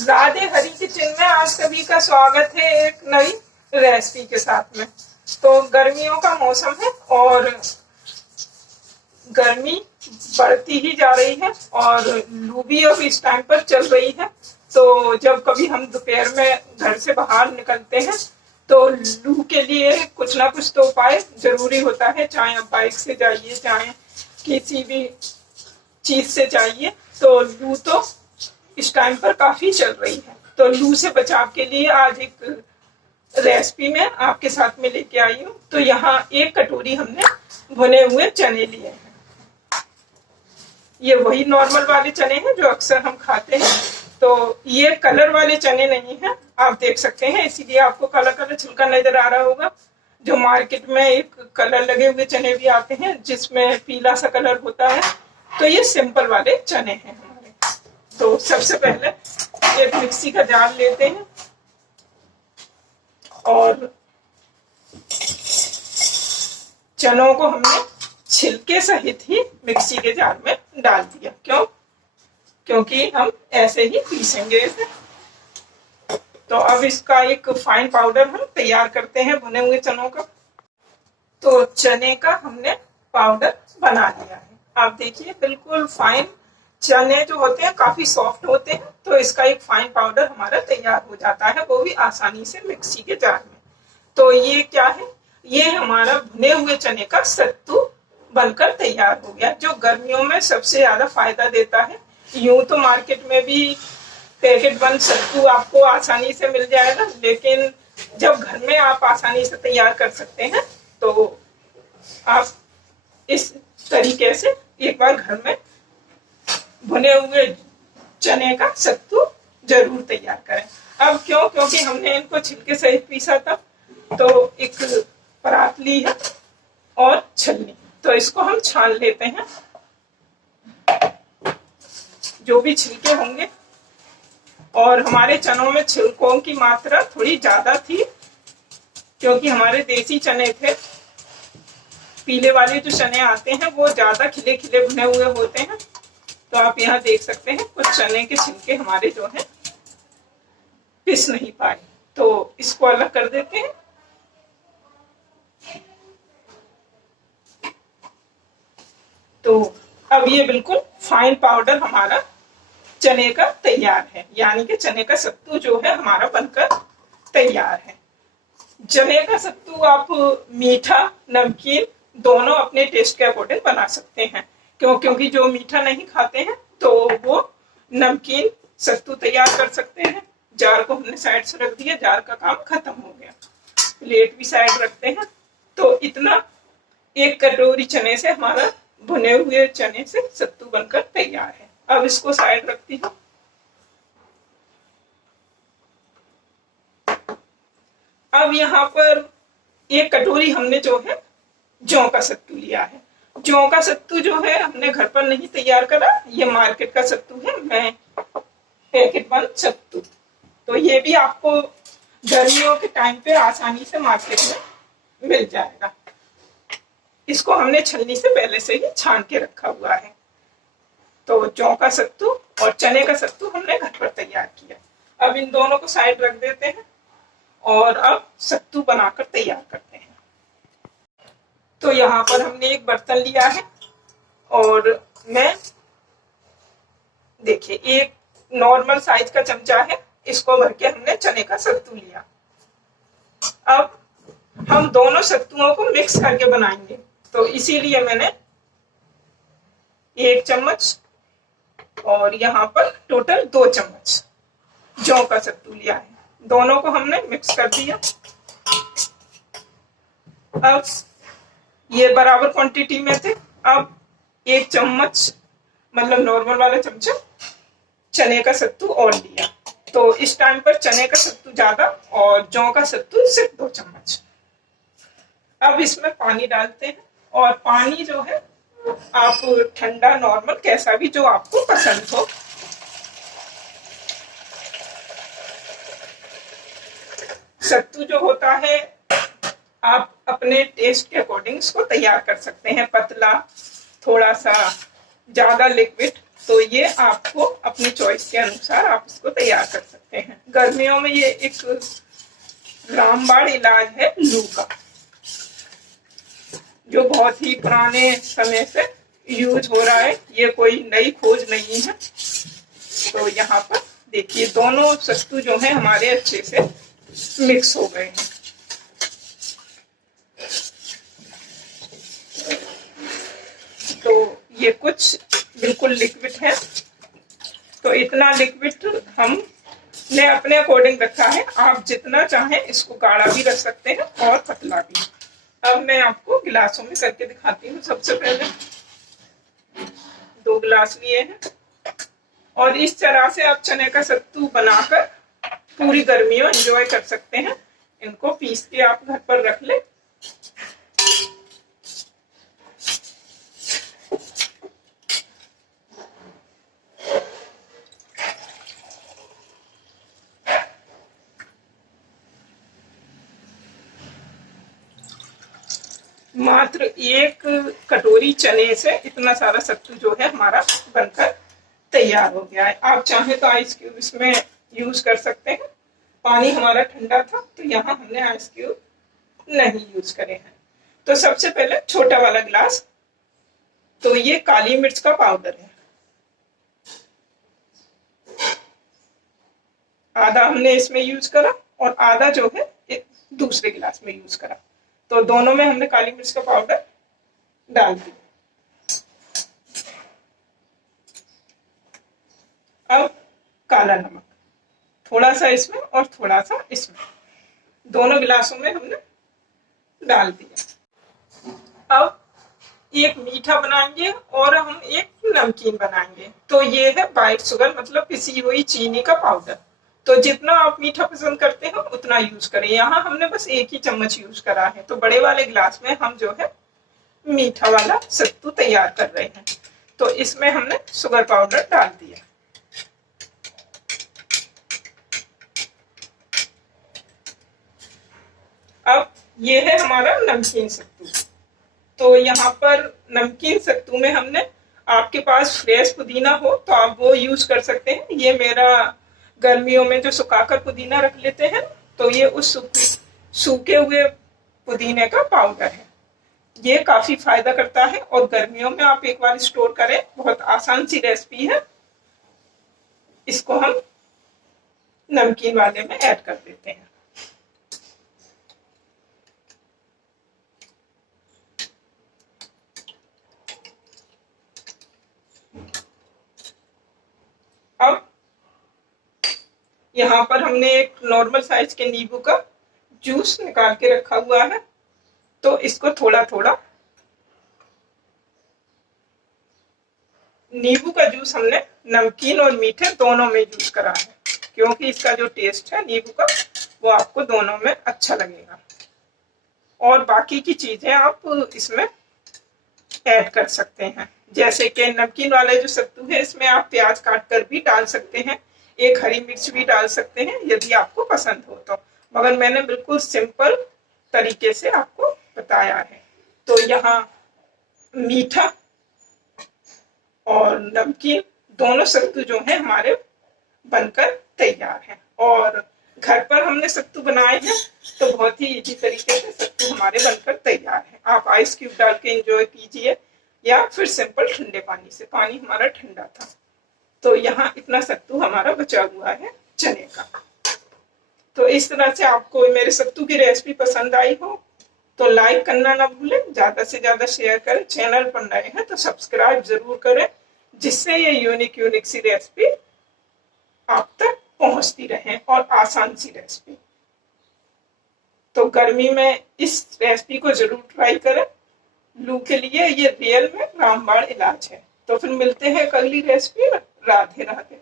राधे हरी kitchen में आप सभी का स्वागत है एक नई रेसिपी के साथ में। तो गर्मियों का मौसम है और गर्मी बढ़ती ही जा रही है और लू भी अब इस टाइम पर चल रही है। तो जब कभी हम दोपहर में घर से बाहर निकलते हैं तो लू के लिए कुछ ना कुछ तो उपाय जरूरी होता है, चाहे आप बाइक से जाइए चाहे किसी भी चीज से जाइए। तो लू तो इस टाइम पर काफी चल रही है। तो लू से बचाव के लिए आज एक रेसिपी में आपके साथ में लेके आई हूँ। तो यहाँ 1 कटोरी हमने भुने हुए चने लिए हैं। ये वही नॉर्मल वाले चने हैं जो अक्सर हम खाते हैं। तो ये कलर वाले चने नहीं हैं, आप देख सकते हैं, इसीलिए आपको काला काला छिलका नजर आ रहा होगा। जो मार्केट में एक कलर लगे हुए चने भी आते हैं जिसमें पीला सा कलर होता है, तो ये सिंपल वाले चने हैं हमारे। तो सबसे पहले एक मिक्सी का जार लेते हैं और चनों को हमने छिलके सहित ही मिक्सी के जार में डाल दिया। क्योंकि हम ऐसे ही पीसेंगे इसे। तो अब इसका एक फाइन पाउडर हम तैयार करते हैं भुने हुए चनों का। तो चने का हमने पाउडर बना लिया है। आप देखिए बिल्कुल फाइन, चने जो होते हैं काफी सॉफ्ट होते हैं। तो इसका एक फाइन पाउडर हमारा तैयार हो जाता है, वो भी आसानी से मिक्सी के जार में। तो ये क्या है, ये हमारा भुने हुए चने का सत्तू बनकर तैयार हो गया, जो गर्मियों में सबसे ज्यादा फायदा देता है। यूं तो मार्केट में भी पैकेट बंद सत्तू आपको आसानी से मिल जाएगा, लेकिन जब घर में आप आसानी से तैयार कर सकते हैं तो आप इस तरीके से एक बार घर में भुने हुए चने का सत्तू जरूर तैयार करें। अब क्योंकि हमने इनको छिलके सहित पीसा था, तो एक परात ली है और छलनी। तो इसको हम छान लेते हैं। जो भी छिलके होंगे, और हमारे चनों में छिलकों की मात्रा थोड़ी ज्यादा थी क्योंकि हमारे देसी चने थे। पीले वाले जो चने आते हैं वो ज्यादा खिले खिले भुने हुए होते हैं। तो आप यहाँ देख सकते हैं कुछ चने के छिलके हमारे जो हैं पिस नहीं पाए, तो इसको अलग कर देते हैं। तो अब ये बिल्कुल फाइन पाउडर हमारा चने का तैयार है, यानी कि चने का सत्तू जो है हमारा बनकर तैयार है। चने का सत्तू आप मीठा नमकीन दोनों अपने टेस्ट के अकॉर्डिंग बना सकते हैं। क्योंकि जो मीठा नहीं खाते हैं तो वो नमकीन सत्तू तैयार कर सकते हैं। जार को हमने साइड से रख दिया, जार का काम खत्म हो गया। प्लेट भी साइड रखते हैं। तो इतना 1 कटोरी चने से हमारा भुने हुए चने से सत्तू बनकर तैयार है। अब इसको साइड रखती हूँ। अब यहाँ पर 1 कटोरी हमने जो है जौ का सत्तू लिया है। जौ का सत्तू जो है हमने घर पर नहीं तैयार करा, ये मार्केट का सत्तू है, मैं पैकेट बंद सत्तू। तो ये भी आपको गर्मियों के टाइम पे आसानी से मार्केट में मिल जाएगा। इसको हमने छलनी से पहले से ही छान के रखा हुआ है। तो जौ का सत्तू और चने का सत्तू हमने घर पर तैयार किया। अब इन दोनों को साइड रख देते हैं और अब सत्तू बनाकर तैयार करते हैं। तो यहाँ पर हमने एक बर्तन लिया है और मैं देखिए एक नॉर्मल साइज का चमचा है, इसको भर के हमने चने का सत्तू लिया। अब हम दोनों सत्तुओं को मिक्स करके बनाएंगे, तो इसीलिए मैंने 1 चम्मच और यहाँ पर टोटल 2 चम्मच जौ का सत्तू लिया है। दोनों को हमने मिक्स कर दिया। अब ये बराबर क्वांटिटी में थे। अब 1 चम्मच मतलब नॉर्मल वाला चमचा चने का सत्तू और लिया। तो इस टाइम पर चने का सत्तू ज्यादा और जौ का सत्तू सिर्फ 2 चम्मच। अब इसमें पानी डालते हैं और पानी जो है आप ठंडा नॉर्मल कैसा भी जो आपको पसंद हो। सत्तू जो होता है आप अपने टेस्ट के अकॉर्डिंग इसको तैयार कर सकते हैं, पतला, थोड़ा सा ज्यादा लिक्विड, तो ये आपको अपनी चॉइस के अनुसार आप इसको तैयार कर सकते हैं। गर्मियों में ये एक रामबाण इलाज है लू का, जो बहुत ही पुराने समय से यूज हो रहा है, ये कोई नई खोज नहीं है। तो यहाँ पर देखिए दोनों सत्तू जो है हमारे अच्छे से मिक्स हो गए हैं। तो ये कुछ बिल्कुल लिक्विड है, तो इतना लिक्विड हमने अपने अकॉर्डिंग रखा है। आप जितना चाहें इसको गाढ़ा भी रख सकते हैं और पतला भी। अब मैं आपको गिलासों में करके दिखाती हूँ। सबसे पहले 2 गिलास लिए हैं और इस तरह से आप चने का सत्तू बनाकर पूरी गर्मियों एंजॉय कर सकते हैं। इनको पीस के आप घर पर रख ले। मात्र 1 कटोरी चने से इतना सारा सत्तू जो है हमारा बनकर तैयार हो गया है। आप चाहें तो आइस क्यूब इसमें यूज कर सकते हैं। पानी हमारा ठंडा था तो यहाँ हमने आइस क्यूब नहीं यूज करे हैं। तो सबसे पहले छोटा वाला गिलास, तो ये काली मिर्च का पाउडर है, आधा हमने इसमें यूज करा और आधा जो है एक दूसरे गिलास में यूज करा। तो दोनों में हमने काली मिर्च का पाउडर डाल दिया। अब काला नमक थोड़ा सा इसमें और थोड़ा सा इसमें, दोनों गिलासों में हमने डाल दिया। अब एक मीठा बनाएंगे और हम एक नमकीन बनाएंगे। तो ये है व्हाइट शुगर, मतलब पिसी हुई चीनी का पाउडर। तो जितना आप मीठा पसंद करते हो उतना यूज करें। यहाँ हमने बस 1 ही चम्मच यूज करा है। तो बड़े वाले गिलास में हम जो है मीठा वाला सत्तू तैयार कर रहे हैं। तो इसमें हमने शुगर पाउडर डाल दिया। अब ये है हमारा नमकीन सत्तू। तो यहाँ पर नमकीन सत्तू में हमने, आपके पास फ्रेश पुदीना हो तो आप वो यूज कर सकते हैं। ये मेरा गर्मियों में जो सुखाकर पुदीना रख लेते हैं, तो ये उस सूखे हुए पुदीने का पाउडर है। ये काफी फायदा करता है और गर्मियों में आप एक बार स्टोर करें। बहुत आसान सी रेसिपी है। इसको हम नमकीन वाले में ऐड कर देते हैं। अब यहाँ पर हमने एक नॉर्मल साइज के नींबू का जूस निकाल के रखा हुआ है। तो इसको थोड़ा थोड़ा, नींबू का जूस हमने नमकीन और मीठे दोनों में यूज करा है, क्योंकि इसका जो टेस्ट है नींबू का वो आपको दोनों में अच्छा लगेगा। और बाकी की चीजें आप इसमें ऐड कर सकते हैं। जैसे कि नमकीन वाले जो सत्तू है इसमें आप प्याज काट कर भी डाल सकते हैं, एक हरी मिर्च भी डाल सकते हैं यदि आपको पसंद हो तो। मगर मैंने बिल्कुल सिंपल तरीके से आपको बताया है। तो यहाँ मीठा और नमकीन दोनों सत्तू जो है हमारे बनकर तैयार हैं। और घर पर हमने सत्तू बनाए हैं तो बहुत ही इजी तरीके से सत्तू हमारे बनकर तैयार है। आप आइस क्यूब डाल के एंजॉय कीजिए या फिर सिंपल ठंडे पानी से। पानी हमारा ठंडा था। तो यहाँ इतना सत्तू हमारा बचा हुआ है चने का। तो इस तरह से आपको मेरे सत्तू की रेसिपी पसंद आई हो तो लाइक करना ना भूलें, ज्यादा से ज्यादा शेयर करें। चैनल पर नए हैं तो सब्सक्राइब जरूर करें, जिससे ये यूनिक सी रेसिपी आप तक पहुंचती रहे और आसान सी रेसिपी। तो गर्मी में इस रेसिपी को जरूर ट्राई करें। लू के लिए ये रियल में रामबाण इलाज है। तो फिर मिलते हैं अगली रेसिपी में। राधे राधे।